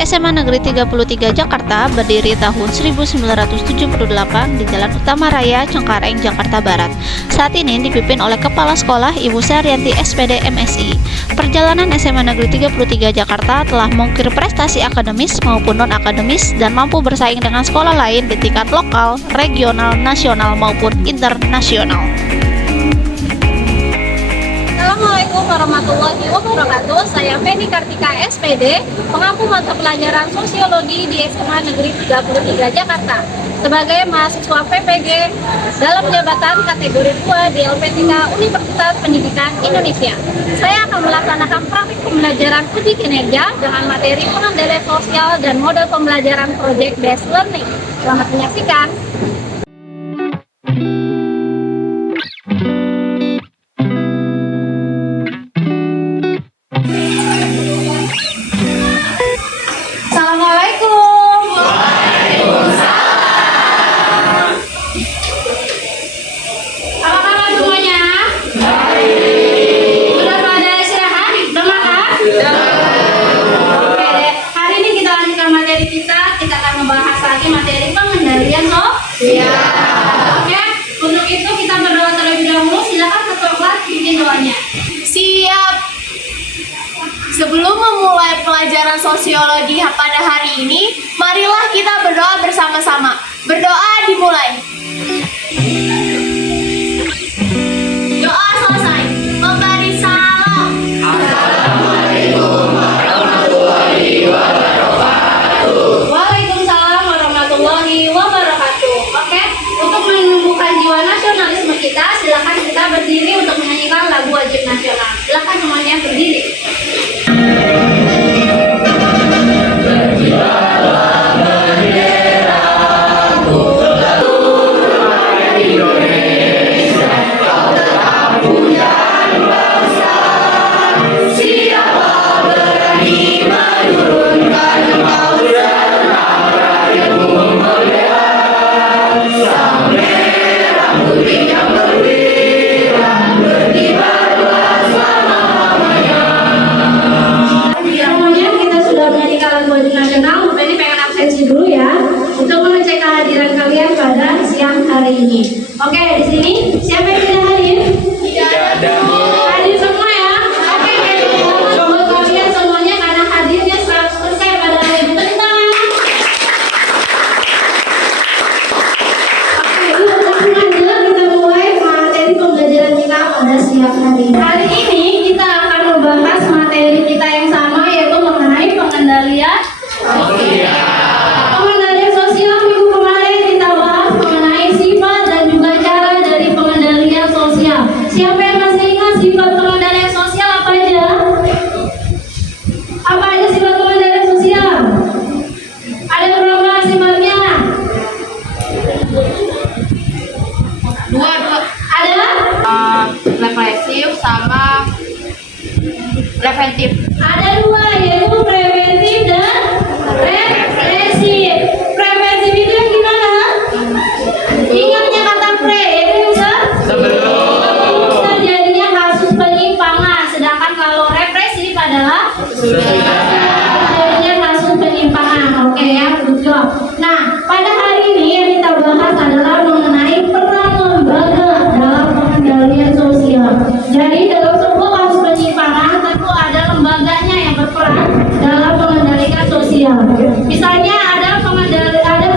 SMA Negeri 33 Jakarta berdiri tahun 1978 di Jalan Utama Raya, Cengkareng, Jakarta Barat. Saat ini dipimpin oleh Kepala Sekolah Ibu Saryanti SPD MSI. Perjalanan SMA Negeri 33 Jakarta telah mengukir prestasi akademis maupun non-akademis dan mampu bersaing dengan sekolah lain di tingkat lokal, regional, nasional maupun internasional. Assalamualaikum warahmatullahi wabarakatuh. Saya Feni Kartika SPD, pengampu mata pelajaran sosiologi di SMA Negeri 33 Jakarta. Sebagai mahasiswa PPG dalam jabatan kategori 2 di LP3 Universitas Pendidikan Indonesia. Saya akan melaksanakan praktik pembelajaran uji kinerja dengan materi pengendalian sosial dan model pembelajaran project based learning. Selamat menyaksikan. Kita akan membahas lagi materi pengendalian sosial. Oke, untuk itu kita berdoa terlebih dahulu. Silakan ketua kelas pimpin doanya. Siap. Sebelum memulai pelajaran sosiologi pada hari ini, marilah kita berdoa bersama-sama. Berdoa dimulai. Doa selesai. Memberi salam. Assalamualaikum warahmatullahi wabarakatuh. Waalaikumsalam warahmatullahi wabarakatuh. Oke, untuk menumbuhkan jiwa nasionalisme kita, silakan kita berdiri untuk menyanyikan lagu wajib nasional. Silakan semuanya berdiri. Ini. Oke, di sini siapa yang tidak hadir? Tidak ada. Hadir semua ya. Oke, buat kalian semuanya karena hadirnya 100% pada hari ini. Tepuk tangan. Oke, yuk langsung aja kita mulai materi pembelajaran kita pada siang hari ini. Hari ini kita akan membahas materi kita yang sama, yaitu mengenai pengendalian sosial. Siapa yang masih ingat sifat pengendalian sosial apa aja? Apa aja sifat pengendalian sosial? Ada berapa sifatnya? Dua. Ada? Represif sama preventif. Ada dua, yaitu preventif dan represif. Preventif itu yang gimana? Ingatnya kata pre, itu bisa? Sebelum. Adalah terjadinya kasus penyimpangan. Oke ya, betul. Nah, pada hari ini yang kita bahas adalah mengenai peran lembaga dalam pengendalian sosial. Jadi dalam sebuah kasus penyimpangan tentu ada lembaganya yang berperan dalam mengendalikan sosial. Misalnya ada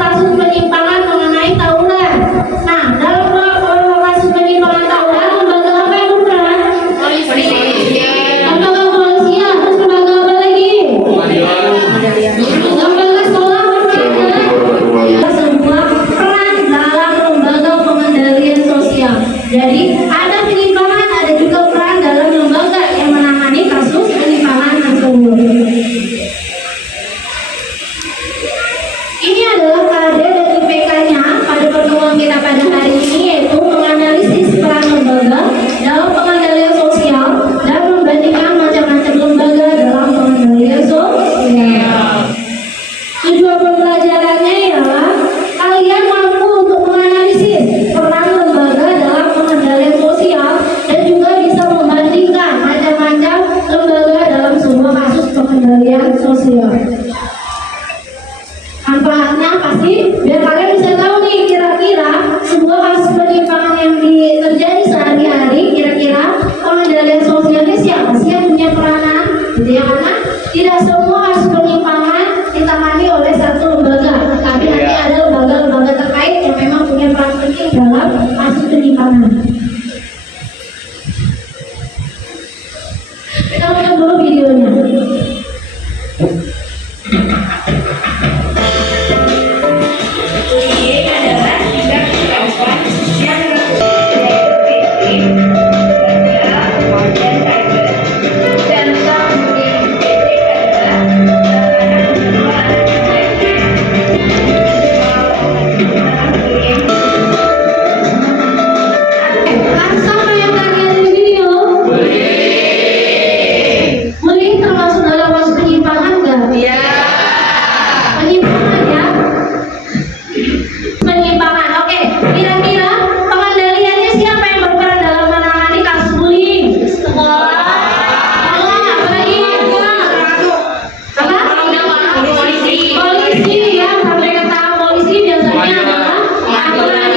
kasus penyimpangan mengenai tawuran. Nah, dalam kasus penyimpangan tawuran, lembaga apa yang berperan? Polisi. Jadi ada penyimpangan, ada juga peran dalam lembaga yang menangani kasus penyimpangan tersebut. punya peranan, gitu ya, karena tidak semua kasus penyimpangan ditangani oleh satu lembaga, tapi nanti ada lembaga-lembaga terkait yang memang punya peran penting dalam kasus penyimpangan. Kita lihat dulu videonya. Bullying adalah tindak kekerasan yang Langsung yang terakhir di video. Bullying termasuk dalam kasus penyimpangan nggak? Iya. Penyimpangan ya. Penyimpangan. Oke. Kira-kira pengendaliannya siapa yang berperan dalam menangani kasus bullying? Sekolah. Apalagi? Apa? Polisi. Polisi ya. Sampai kata polisi biasanya adalah pengadilan.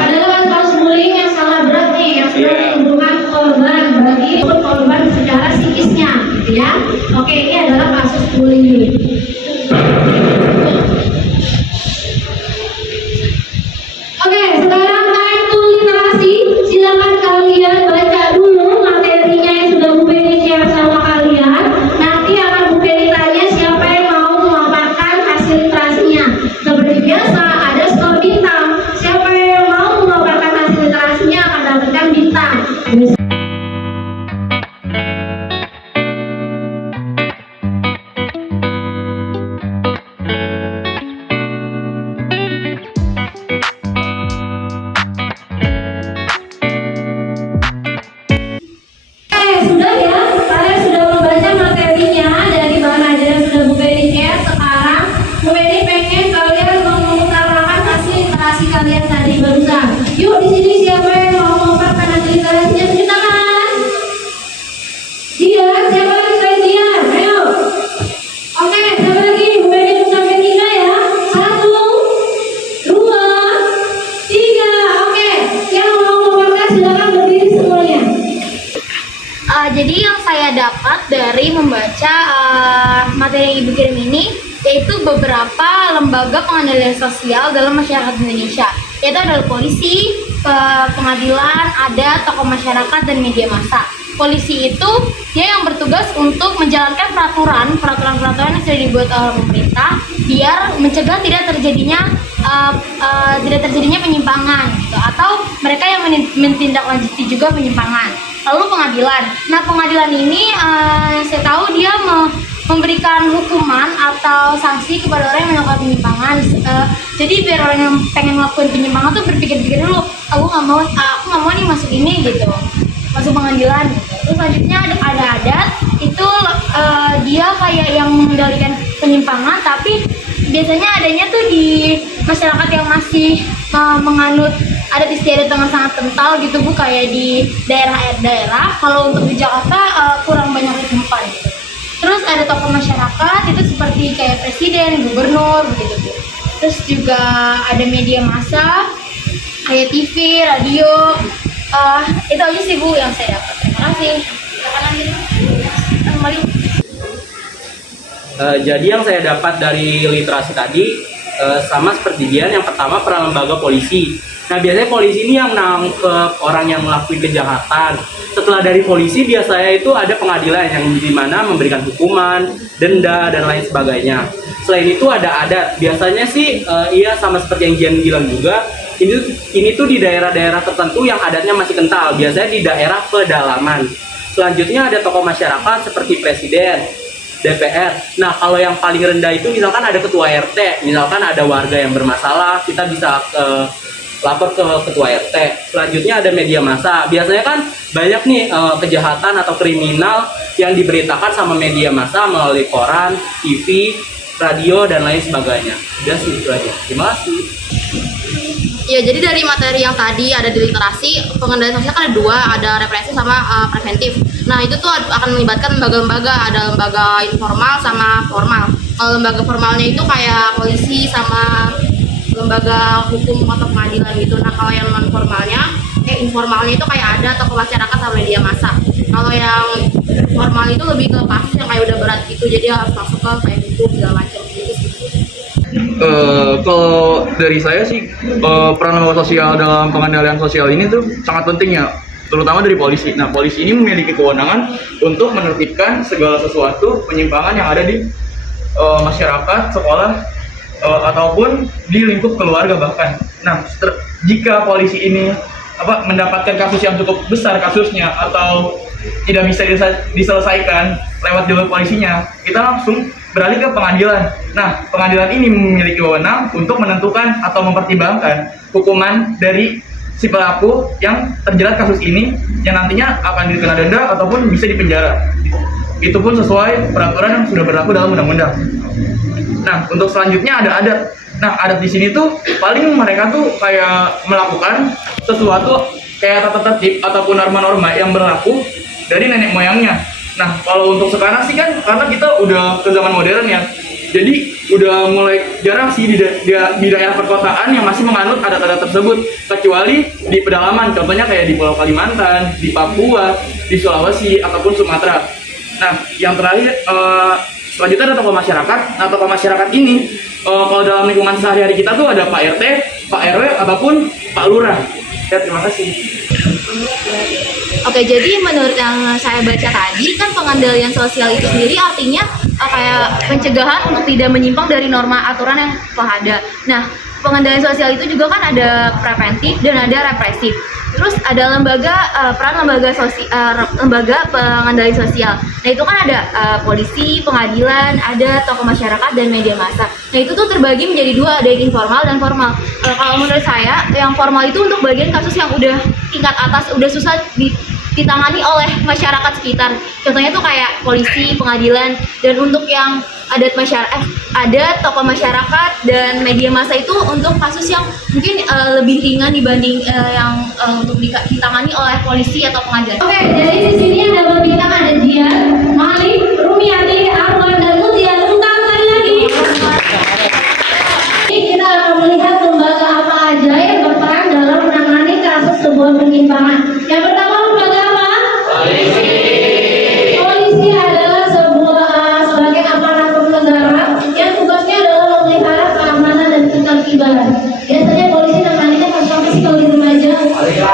Adalah kasus bullying yang sangat berat nih, yang sudah menimbulkan korban bagi korban secara psikisnya, gitu ya. Oke, ini adalah kasus bullying. Oke, sekarang time to literasi. Silakan kalian baca dulu materinya yang sudah Bu Penny share sama kalian. Nanti akan Bu Penny tanya siapa yang mau memaparkan hasil literasinya. Seperti biasa, ada skor bintang. Siapa yang mau memaparkan hasil literasinya akan dapatkan bintang. Sudah ya, kalian sudah membaca materinya dari bahan ajar yang sudah Bu Penny share. Sekarang Bu Penny pengen kalian mengutarakan hasil literasi kalian tadi barusan. Yuk, di sini siapa yang mau memaparkan hasil literasinya? Tunjuk tangan. Dia, siapa lagi selain dia? Ayo. Oke, siapa lagi? Bu Penny untuk sampai 3 ya. 1, 2, 3. Oke, yang mau memaparkan silakan berdiri semuanya. Jadi yang saya dapat dari membaca materi yang Ibu kirim ini yaitu beberapa lembaga pengendalian sosial dalam masyarakat Indonesia, yaitu adalah polisi, pengadilan, ada tokoh masyarakat dan media massa. Polisi itu dia yang bertugas untuk menjalankan peraturan yang sudah dibuat oleh pemerintah biar mencegah tidak terjadinya penyimpangan gitu, atau mereka yang menindaklanjuti juga penyimpangan. Lalu pengadilan. Nah, pengadilan ini saya tahu dia memberikan hukuman atau sanksi kepada orang yang melakukan penyimpangan. Jadi biar orang yang pengen melakukan penyimpangan tuh berpikir-pikir dulu, aku nggak mau nih masuk ini gitu, masuk pengadilan. Gitu. Terus selanjutnya ada adat itu dia kayak yang mengendalikan penyimpangan, tapi biasanya adanya tuh di masyarakat yang masih menganut adat istiadat dengan sangat kental gitu Bu, kayak di daerah-daerah. Kalau untuk di Jakarta kurang banyak ditemukan gitu. Terus ada tokoh masyarakat itu seperti kayak presiden, gubernur begitu Bu. Terus juga ada media massa kayak TV, radio. Itu aja sih Bu yang saya dapat. Terima kasih. Silakan lanjut. Kembali. Jadi yang saya dapat dari literasi tadi sama seperti Dian. Yang pertama peran lembaga polisi. Nah, biasanya polisi ini yang nangkep orang yang melakukan kejahatan. Setelah dari polisi biasanya itu ada pengadilan yang dimana memberikan hukuman, denda, dan lain sebagainya. Selain itu ada adat. Biasanya sih iya sama seperti yang Dian bilang juga, ini tuh di daerah-daerah tertentu yang adatnya masih kental. Biasanya di daerah pedalaman. Selanjutnya ada tokoh masyarakat seperti presiden, DPR. Nah, kalau yang paling rendah itu misalkan ada ketua RT, misalkan ada warga yang bermasalah, kita bisa lapor ke ketua RT. Selanjutnya ada media massa. Biasanya kan banyak nih kejahatan atau kriminal yang diberitakan sama media massa melalui koran, TV, radio, dan lain sebagainya. Udah sih itu aja. Terima kasih. Ya, jadi dari materi yang tadi ada di literasi, pengendalian sosial kan ada dua, ada represif sama preventif. Nah, itu tuh akan melibatkan lembaga-lembaga, ada lembaga informal sama formal. Kalau lembaga formalnya itu kayak polisi sama lembaga hukum atau pengadilan gitu. Nah, kalau yang non formalnya, informalnya itu kayak ada tokoh masyarakat sama media massa. Kalau yang formal itu lebih ke kasus yang kayak udah berat gitu, jadi harus masuk ke kayak hukum segala macam gitu sih. Kalau dari saya sih peran lembaga sosial dalam pengendalian sosial ini tuh sangat penting ya, terutama dari polisi. Nah, polisi ini memiliki kewenangan untuk menertibkan segala sesuatu penyimpangan yang ada di masyarakat, sekolah, ataupun di lingkup keluarga bahkan. Nah, jika polisi ini mendapatkan kasus yang cukup besar kasusnya atau tidak bisa diselesaikan lewat jalur polisinya, kita langsung beralih ke pengadilan. Nah, pengadilan ini memiliki wewenang untuk menentukan atau mempertimbangkan hukuman dari si pelaku yang terjerat kasus ini, yang nantinya akan dikena denda ataupun bisa dipenjara. Itu pun sesuai peraturan yang sudah berlaku dalam undang-undang. Nah, untuk selanjutnya ada adat. Nah, adat di sini tuh paling mereka tuh kayak melakukan sesuatu kayak tata tertib ataupun norma-norma yang berlaku dari nenek moyangnya. Nah, kalau untuk sekarang sih kan karena kita udah ke zaman modern ya, jadi udah mulai jarang sih di daerah perkotaan yang masih menganut adat-adat tersebut, kecuali di pedalaman, contohnya kayak di Pulau Kalimantan, di Papua, di Sulawesi ataupun Sumatera. Nah, yang terakhir selanjutnya ada tokoh masyarakat. Nah, tokoh masyarakat ini kalau dalam lingkungan sehari-hari kita tuh ada Pak RT, Pak RW ataupun Pak Lurah. Ya, terima kasih. Oke, jadi menurut yang saya baca tadi kan pengendalian sosial itu sendiri artinya kayak pencegahan untuk tidak menyimpang dari norma aturan yang telah ada. Nah, pengendalian sosial itu juga kan ada preventif dan ada represif. Terus ada peran lembaga pengendalian sosial. Nah, itu kan ada polisi, pengadilan, ada tokoh masyarakat dan media massa. Nah, itu tuh terbagi menjadi dua, ada yang informal dan formal. Kalau menurut saya, yang formal itu untuk bagian kasus yang udah tingkat atas, udah susah ditangani oleh masyarakat sekitar. Contohnya tuh kayak polisi, pengadilan, dan untuk yang ada tokoh masyarakat dan media massa itu untuk kasus yang mungkin lebih ringan dibanding yang untuk ditangani oleh polisi atau pengadilan. Oke, jadi di sini ada bintang, ada Jian, Malik, Rumiati, Arwan, dan Mutia. Tepuk tangan sekali lagi. Ini kita akan melihat lembaga apa aja yang berperan dalam menangani kasus sebuah penyimpangan. Yang pertama, lembaga apa? Polisi adalah sebagai aparat negara yang tugasnya adalah memelihara keamanan dan ketertiban. Biasanya polisi nanganinya kasus apa sih kalau di remaja? Ya.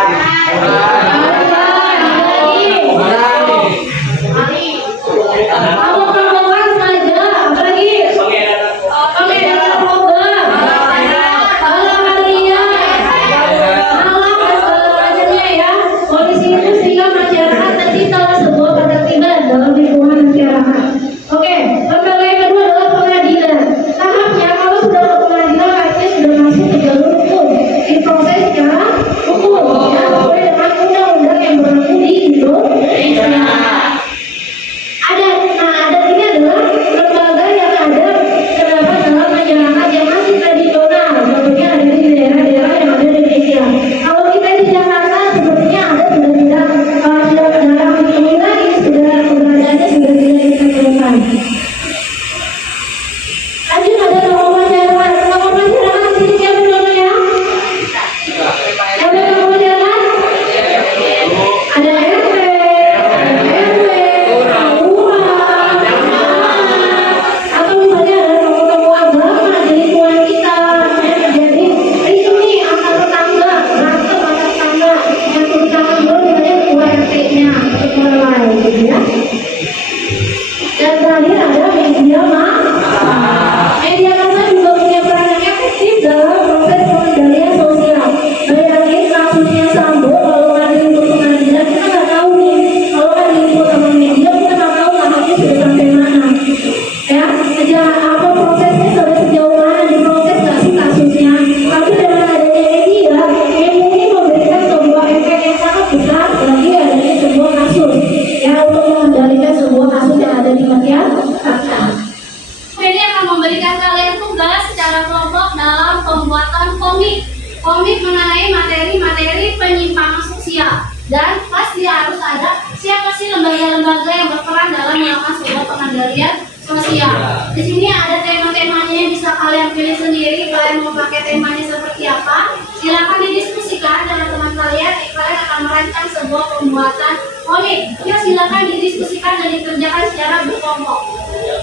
merancang sebuah pembuatan komik. Yuk silakan didiskusikan dan dikerjakan secara berkelompok.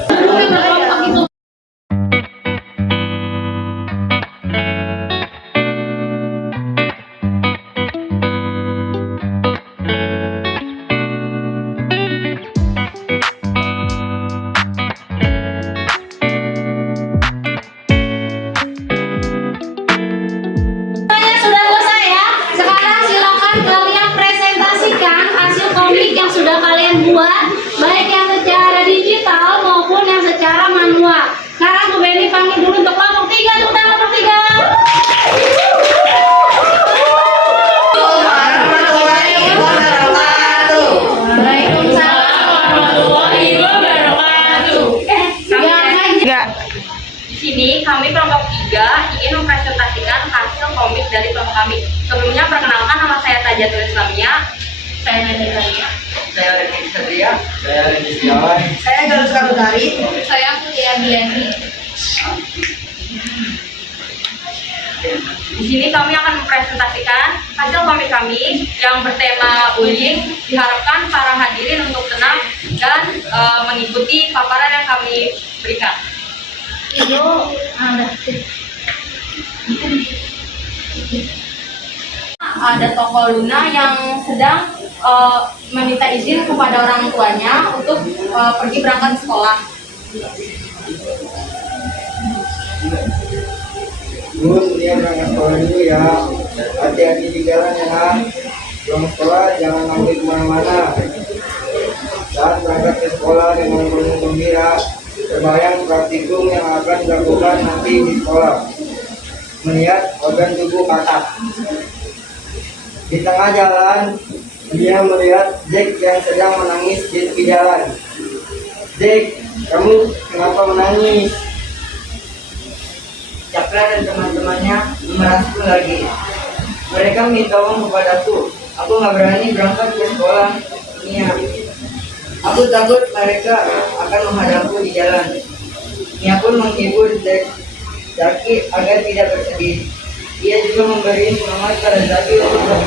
Berkelompok itu sudah selesai ya. Sekarang silakan kalian presentasikan hasil komik yang sudah kalian buat, baik yang secara digital maupun yang secara manual. Sekarang Bu Beni panggil dulu untuk kelompok 3, tepuk tangan kelompok 3. Di sini kami kelompok 3 ingin mempresentasikan hasil komik dari kelompok kami. Sebelumnya perkenalkan, nama saya Tajatul Islamia. Saya Nadia Islamia. Saya Reni Satria. Saya Reni Setiawan. Saya Galus Karutari. Saya Putih Diani. Di sini kami akan mempresentasikan hasil komik kami yang bertema bullying. Diharapkan para hadirin untuk tenang dan mengikuti paparan yang kami berikan. Ada tokoh Luna yang sedang meminta izin kepada orang tuanya untuk pergi berangkat sekolah. Bu, dia berangkat sekolah dulu ya. Hati-hati di jalan ya, nak. Pulang sekolah jangan ngambil kemana-mana. Saat berangkat ke sekolah dengan penuh gembira, terbayang praktikum yang akan dilakukan nanti di sekolah. Melihat organ tubuh kakak. Di tengah jalan, dia melihat Jack yang sedang menangis di tepi jalan. Jack, kamu kenapa menangis? Cakra dan teman-temannya merasku lagi. Mereka minta uang kepadaku. Aku nggak berani berangkat ke sekolah. Nia, aku takut mereka akan menghadapku di jalan. Nia pun menghibur Zaki agar tidak bersedih. Ia juga memberi semangat pada Zaki untuk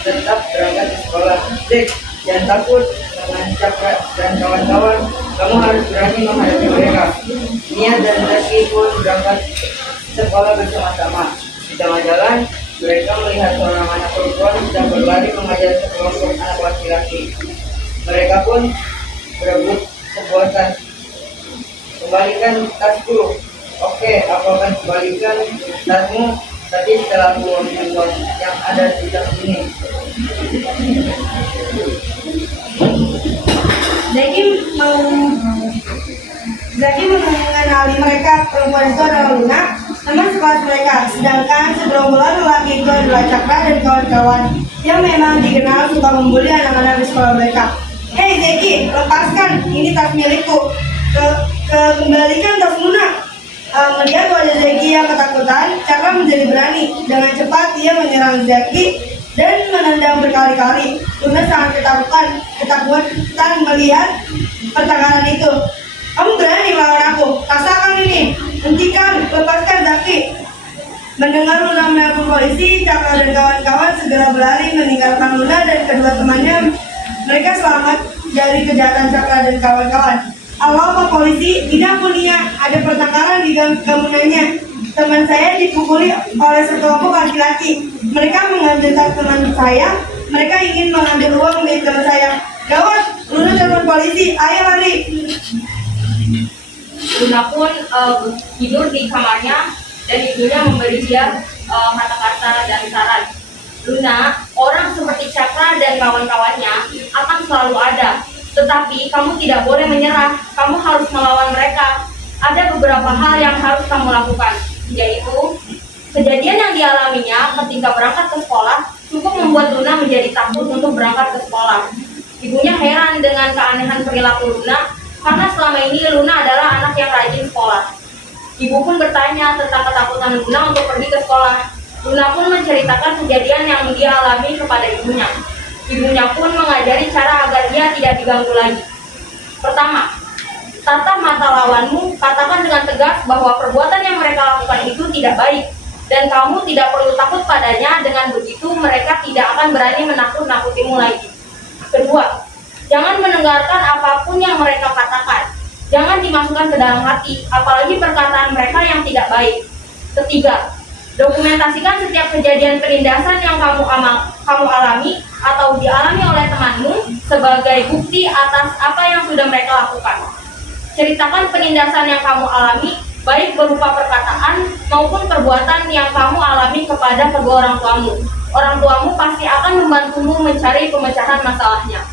tetap berangkat ke sekolah. Jack, jangan takut dengan Cakra dan kawan-kawan. Kamu harus berani menghadapi mereka. Nia dan Zaki pun berangkat sekolah bersama-sama. Di tengah jalan, mereka melihat seorang anak perempuan sedang berlari mengajar sekelompok anak laki-laki. Mereka pun berebut sebuah tas. Kembalikan tasku. Oke, aku akan kembalikan tasmu. Tapi setelah aku mengambil uang yang ada di tas ini. Zaki mengenali mereka. Perempuan itu adalah Luna, teman sekelas mereka. Sedangkan segerombolan lelaki itu adalah Cakra dan kawan-kawan yang memang dikenal suka membuli anak-anak di sekolah mereka. Hei Zaki, lepaskan, ini tas milikku. Kembalikan tas Luna. Melihat wajah Zaki yang ketakutan, Cakra menjadi berani. Dengan cepat ia menyerang Zaki dan menendang berkali-kali. Luna sangat ketakutan melihat pertengkaran itu. Kamu berani melawan aku? Rasakan ini. Hentikan, lepaskan Zaki. Mendengar Luna menelpon polisi, Cakra dan kawan-kawan segera berlari meninggalkan Luna dan kedua temannya. Mereka selamat dari kejahatan Cakra dan kawan-kawan. Halo Pak Polisi, ini aku Nia. Ada pertengkaran di bangunannya. Teman saya dipukuli oleh sekelompok laki-laki. Mereka mengambil tas teman saya. Mereka ingin mengambil uang milik teman saya. Gawat, Luna telepon polisi. Ayo lari. Luna pun tidur di kamarnya dan ibunya memberi dia kata-kata dan saran. Luna, orang seperti Cakra dan kawan-kawannya akan selalu ada. Tetapi kamu tidak boleh menyerah. Kamu harus melawan mereka. Ada beberapa hal yang harus kamu lakukan, yaitu kejadian yang dialaminya ketika berangkat ke sekolah cukup membuat Luna menjadi takut untuk berangkat ke sekolah. Ibunya heran dengan keanehan perilaku Luna karena selama ini Luna adalah anak yang rajin sekolah. Ibu pun bertanya tentang ketakutan Luna untuk pergi ke sekolah. Luna pun menceritakan kejadian yang dia alami kepada ibunya. Ibunya pun mengajari cara agar dia tidak diganggu lagi. Pertama, tatap mata lawanmu, katakan dengan tegas bahwa perbuatan yang mereka lakukan itu tidak baik. dan kamu tidak perlu takut padanya. Dengan begitu mereka tidak akan berani menakut-nakutimu lagi. Kedua, jangan mendengarkan apapun yang mereka katakan. Jangan dimasukkan ke dalam hati, apalagi perkataan mereka yang tidak baik. Ketiga, dokumentasikan setiap kejadian penindasan yang kamu alami atau dialami oleh temanmu sebagai bukti atas apa yang sudah mereka lakukan. Ceritakan penindasan yang kamu alami, baik berupa perkataan maupun perbuatan yang kamu alami kepada kedua orang tuamu. Orang tuamu pasti akan membantumu mencari pemecahan masalahnya.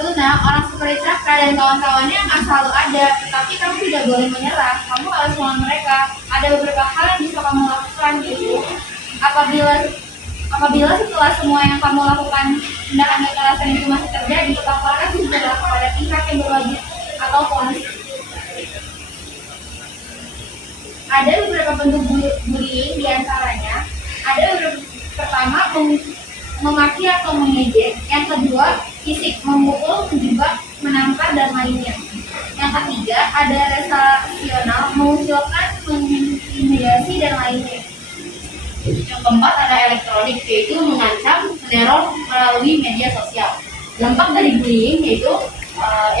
Luna, orang seperti Cakra dan kawan-kawannya akan selalu ada, tetapi kamu tidak boleh menyerah. Kamu harus melawan mereka. Ada beberapa hal yang bisa kamu lakukan, yaitu apabila setelah semua yang kamu lakukan tindakan kekerasan itu masih terjadi, laporkan segera kepada pihak yang berwajib atau polisi. Ada beberapa bentuk bullying, diantaranya ada beberapa, pertama memaki atau mengejek, yang kedua fisik, memukul, menjebak, menampar, dan lainnya. Yang ketiga ada relasional, mengucilkan, mengintimidasi, dan lainnya. Yang keempat ada elektronik, yaitu mengancam, meneror melalui media sosial. Dampak dari bullying yaitu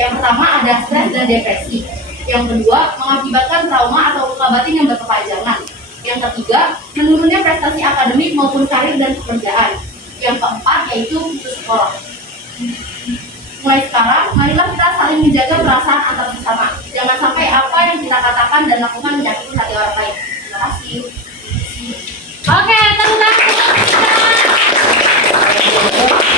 yang pertama ada stres dan depresi. Yang kedua mengakibatkan trauma atau luka batin yang berkepanjangan. Yang ketiga menurunnya prestasi akademik maupun karir dan pekerjaan. Yang keempat yaitu putus sekolah. Mulai sekarang, marilah kita saling menjaga perasaan antar sesama. Jangan sampai apa yang kita katakan dan lakukan menyakiti hati orang lain. Terima kasih. Oke, tepuk tangan.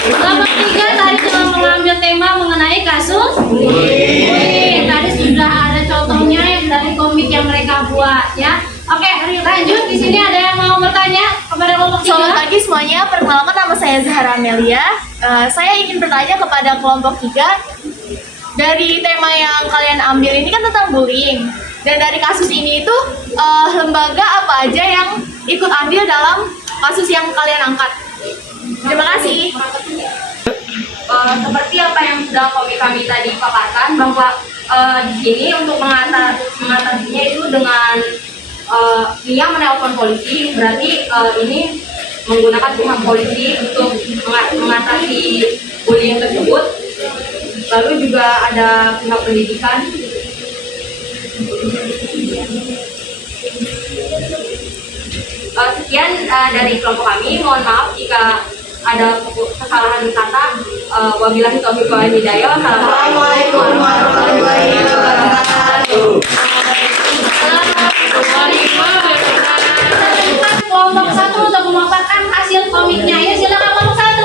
Kelompok 3 tadi telah mengambil tema mengenai kasus bullying. Tadi sudah ada contohnya yang dari komik yang mereka buat ya. Oke, lanjut. Di sini ada yang mau bertanya kepada kelompok 3. Selamat pagi semuanya. Perkenalkan, nama saya Zahra Amelia. Saya ingin bertanya kepada kelompok 3. Dari tema yang kalian ambil ini kan tentang bullying. Dan dari kasus ini itu lembaga apa aja yang ikut andil dalam kasus yang kalian angkat? Terima kasih. Seperti apa yang sudah kami tadi paparkan, bahwa di sini untuk mengatasinya itu dengan Mia menelpon polisi, berarti ini menggunakan pihak polisi untuk mengatasi bullying tersebut. Lalu juga ada pihak pendidikan. Sekian dari kelompok kami. Mohon maaf jika ada kesalahan kata. Wabillahi taufiq wal hidayah. Assalamualaikum warahmatullahi wabarakatuh. Kelompok 1 untuk memaparkan hasil komiknya. Ya, silakan kelompok 1.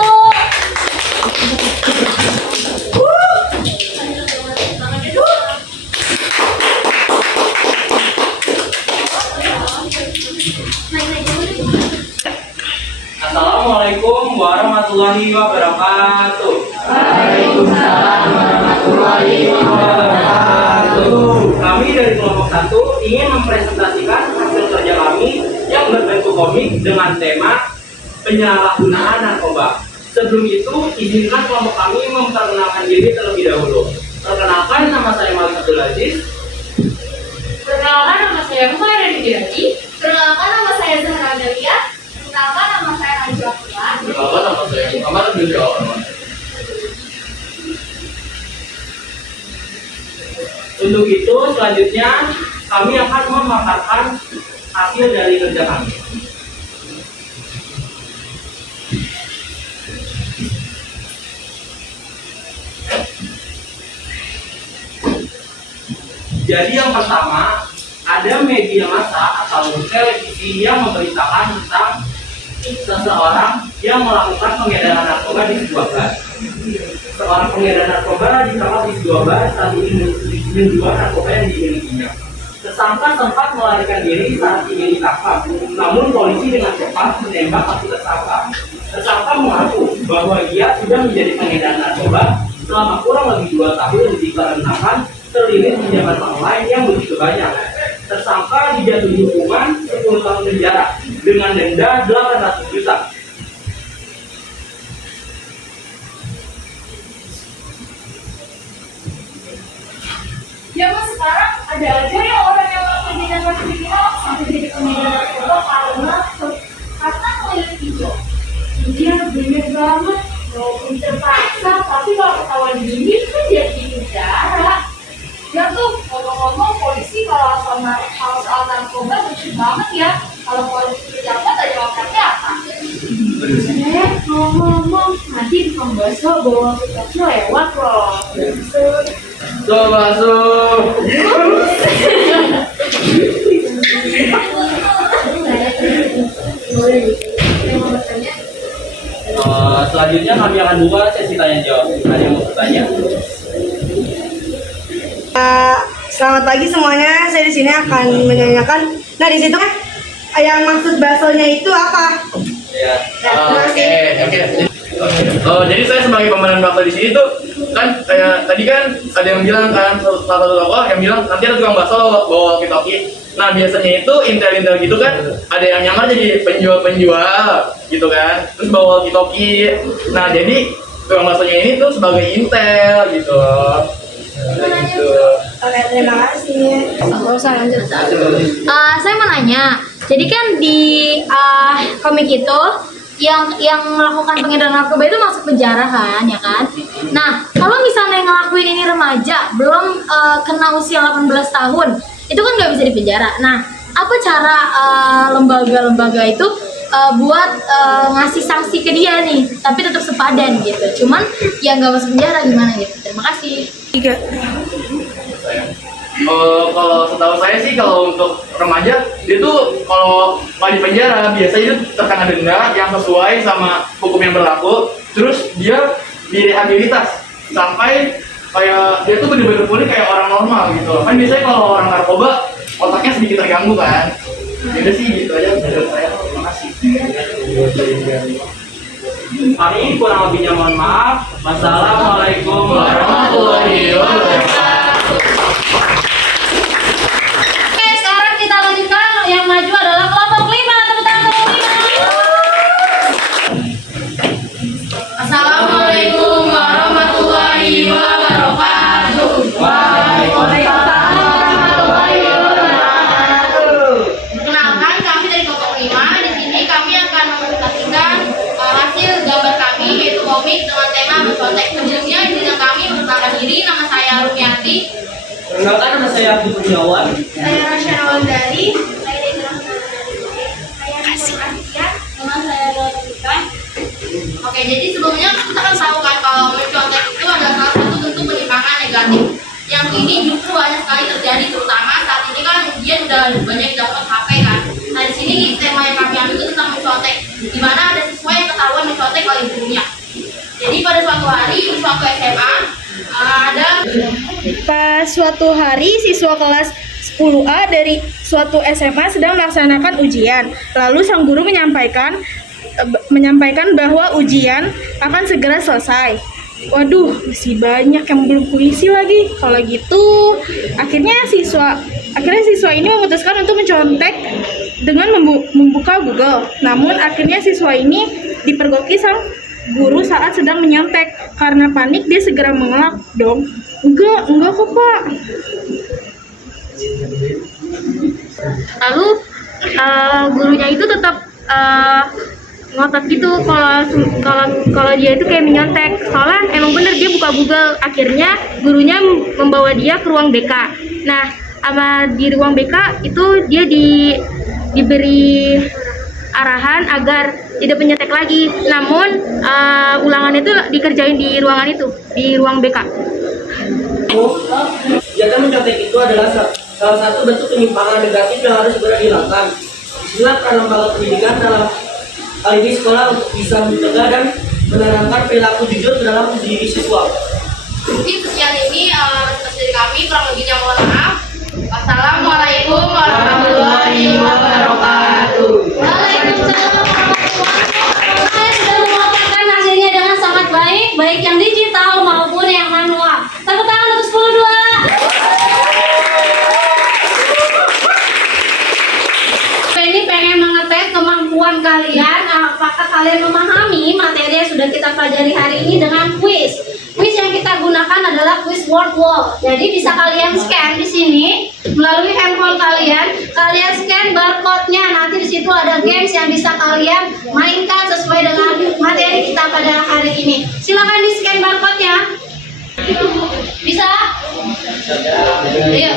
Assalamualaikum warahmatullahi wabarakatuh. Waalaikumsalam warahmatullahi wabarakatuh. Kami dari kelompok 1 ingin mempresentasikan hasil kerja kami yang berbentuk komik dengan tema penyalahgunaan narkoba. Sebelum itu, izinkan kelompok kami memperkenalkan diri terlebih dahulu. Perkenalkan, nama saya Malik Abdul Aziz. Perkenalkan, nama saya Muhammad Radiati. Perkenalkan, nama saya Zahra Amelia. Perkenalkan, nama saya Najwa Fulan. Perkenalkan, nama saya Muhammad bin Syawal. Untuk itu, selanjutnya kami akan memaparkan hasil dari kerja kami. Jadi yang pertama, ada media massa atau televisi yang memberitakan tentang seseorang yang melakukan pengedaran narkoba di sebuah bar. Seorang pengedar narkoba ditangkap di sebuah bar saat ini menjual narkoba yang dimilikinya. Tersangka sempat melarikan diri saat ingin ditangkap, namun polisi dengan cepat menembak kaki tersangka. Tersangka mengaku bahwa ia sudah menjadi pengedar narkoba selama kurang lebih 2 tahun dikarenakan terlilit pinjaman online yang begitu banyak. Tersangka dijatuhi hukuman 10 tahun penjara dengan denda 800 juta. ada aja ya orang yang melakukan tindakan kriminal sampai jadi pengedar narkoba karena kulit hijau. Dia bener banget, walaupun terpaksa, tapi kalau ketahuan gini kan jadi di penjara. Ya tuh, ngomong-ngomong polisi kalau soal narkoba lucu banget ya. Kalau polisi pejabat aja ngomongnya apa? Ngomong-ngomong, nanti di pembaso bawa kita lewat loh. Masuk. Selanjutnya kami akan buka sesi tanya jawab. Ada yang mau bertanya? Selamat pagi semuanya. Saya di sini akan menanyakan. Nah, di situ kan yang maksud baksonya itu apa? Ya. Oke. Jadi saya sebagai pemeran bakso di sini tuh kan kayak tadi kan ada yang bilang kan salah satu tokoh yang bilang nanti ada tukang bakso bawa walkie-talkie. Nah biasanya itu intel gitu kan ada yang nyamar jadi penjual gitu kan terus bawa walkie-talkie. Nah jadi tukang baksonya ini tuh sebagai intel gitu. Oke, terima kasih. Saya mau nanya, jadi kan di komik itu yang melakukan pengedaran narkoba itu masuk penjara kan, ya kan? Nah, kalau misalnya yang ngelakuin ini remaja, belum kena usia 18 tahun, itu kan nggak bisa dipenjara. Nah, apa cara lembaga-lembaga itu buat ngasih sanksi ke dia nih, tapi tetap sepadan gitu. Cuman ya nggak masuk penjara gimana gitu. Terima kasih. Kalau setahu saya sih kalau untuk remaja dia tuh kalau di penjara biasanya itu terkena denda yang sesuai sama hukum yang berlaku, terus dia direhabilitas sampai kayak dia tuh bener-bener pulih kayak orang normal gitu. Kan biasanya kalau orang narkoba otaknya sedikit terganggu kan. Jadi sih gitu aja menurut saya. Terima kasih. Hari ini kurang lebihnya mohon maaf. Wassalamualaikum warahmatullahi wabarakatuh. Oke, sekarang kita lanjutkan. Yang maju adalah kelompok 5. Tepuk tangan kelompok 5. Assalamualaikum warahmatullahi wabarakatuh. Waalaikumsalam warahmatullahi wabarakatuh. Perkenalkan, kami dari kelompok 5. Di sini kami akan mempresentasikan hasil gambar kami yaitu komik dengan tema berkontek. Sebelumnya izin kami memperkenalkan diri, nama saya Rumiati. Perkenalkan, nama saya Abdul Kurniawan. Saya Rasya Nawandari. Saya Dendra Saya Asia. Nama saya Rotika. Oke, jadi sebelumnya kita kan tahu kan kalau mencontek itu adalah salah satu bentuk penyimpangan negatif yang ini justru banyak sekali terjadi, terutama saat ini kan dia udah banyak dapat HP kan. Nah di sini tema yang kami ambil itu tentang mencontek, di mana ada siswa yang ketahuan mencontek oleh gurunya. Jadi pada suatu hari di suatu SMA ada Pas suatu hari siswa kelas 10A dari suatu SMA sedang melaksanakan ujian. Lalu sang guru menyampaikan bahwa ujian akan segera selesai. Waduh, masih banyak yang belum puisi lagi. Kalau gitu, akhirnya siswa ini memutuskan untuk mencontek dengan membuka Google. Namun akhirnya siswa ini dipergoki sang guru saat sedang menyontek. Karena panik dia segera mengelak dong. Enggak kok Pak. Lalu gurunya itu tetap ngotot gitu kalau dia itu kayak menyontek. Soalnya emang bener dia buka Google. Akhirnya gurunya membawa dia ke ruang BK. Nah, di ruang BK itu dia diberi arahan agar tidak menyetek lagi. Namun ulangan itu dikerjain di ruangan itu, di ruang BK. Kegiatan mencontek itu adalah salah satu bentuk penyimpangan negatif yang harus segera dihilangkan. Disinilah peran lembaga pendidikan dalam hal ini sekolah untuk bisa mencegah dan menanamkan perilaku jujur dalam diri siswa. mungkin sekian ini dari kami, kurang lebihnya mohon maaf. Wassalamualaikum warahmatullahi wabarakatuh. Waalaikumsalam warahmatullahi wabarakatuh. Saya sudah melaporkan hasilnya dengan sangat baik, baik yang digital maupun yang manual. Tepuk tangan untuk 10-2. Ini pengen mengetes kemampuan kalian, apakah kalian memahami materi yang sudah kita pelajari hari ini dengan kuis. Kuis yang kita gunakan adalah kuis word wall. Jadi bisa kalian scan di sini melalui handphone kalian. Kalian scan barcode-nya. Nanti di situ ada games yang bisa kalian mainkan sesuai dengan materi kita pada hari ini. Silakan di scan barcode-nya. Bisa? Ayo.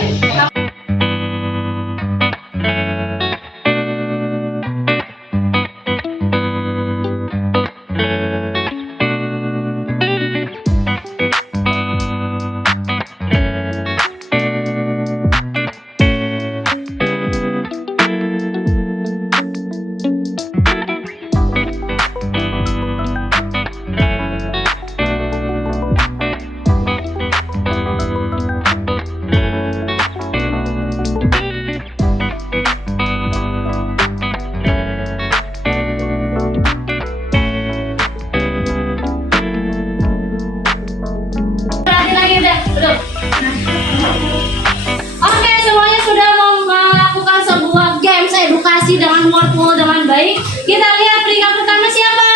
Oke, semuanya sudah melakukan sebuah games edukasi dengan word wall dengan baik. Kita lihat peringkat pertama siapa?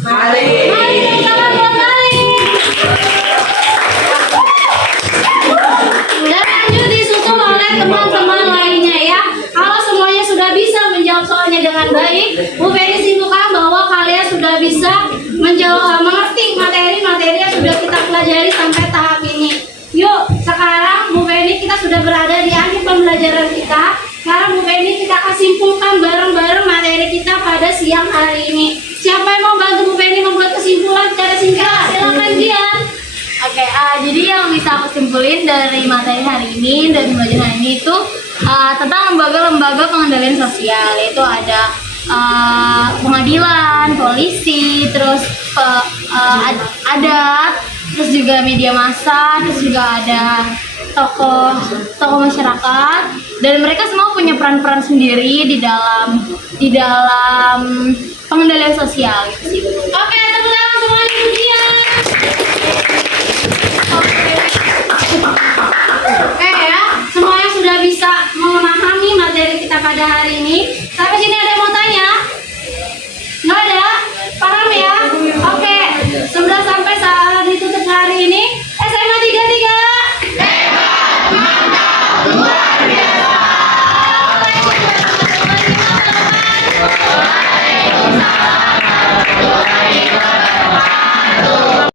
Mari. Mari bersama buat Mari. Dan lanjut disusul oleh teman-teman lainnya ya. Kalau semuanya sudah bisa menjawab soalnya dengan baik, Bu Feni simpulkan bahwa kalian sudah bisa mengerti materi-materi yang sudah kita pelajari sampai tahap ini. Yuk, sekarang Bu Feni kita sudah berada di akhir pembelajaran kita. Sekarang Bu Feni kita akan simpulkan bareng-bareng materi kita pada siang hari ini. Siapa yang mau bantu Bu Feni membuat kesimpulan secara singkat? Silakan Gian. Oke, jadi yang bisa aku simpulin dari materi hari ini, dari pembelajaran hari ini itu tentang lembaga-lembaga pengendalian sosial. Yaitu ada pengadilan, polisi, terus adat, terus juga media massa, terus juga ada tokoh masyarakat, dan mereka semua punya peran-peran sendiri di dalam pengendalian sosial gitu sih. Oke, tepuk tangan semuanya untuk Gian. Oke ya, semuanya sudah bisa memahami materi kita pada hari ini.